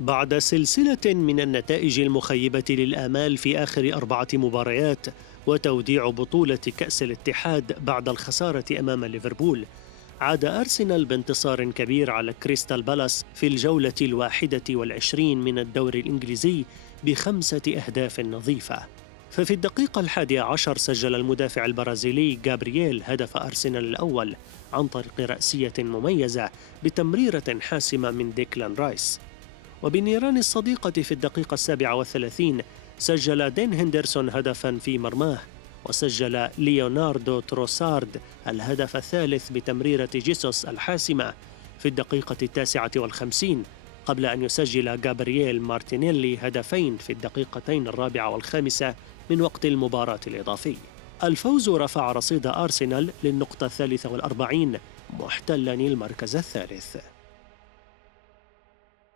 بعد سلسلة من النتائج المخيبة للآمال في آخر 4 مباريات وتوديع بطولة كأس الاتحاد بعد الخسارة أمام ليفربول، عاد أرسنال بانتصار كبير على كريستال بالاس في الجولة 21 من الدوري الإنجليزي ب5 أهداف نظيفة. ففي الدقيقة 11 سجل المدافع البرازيلي غابرييل هدف أرسنال الأول عن طريق رأسية مميزة بتمريرة حاسمة من ديكلان رايس. وبالنيران الصديقة في الدقيقة 37 سجل دين هندرسون هدفاً في مرماه، وسجل ليوناردو تروسارد الهدف الثالث بتمريرة جيسوس الحاسمة في الدقيقة 59، قبل أن يسجل غابرييل مارتينيلي هدفين في الدقيقتين 4 و5 من وقت المباراة الإضافي. الفوز رفع رصيد أرسنال للنقطة 43 محتلاً المركز الثالث.